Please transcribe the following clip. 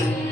Thank you.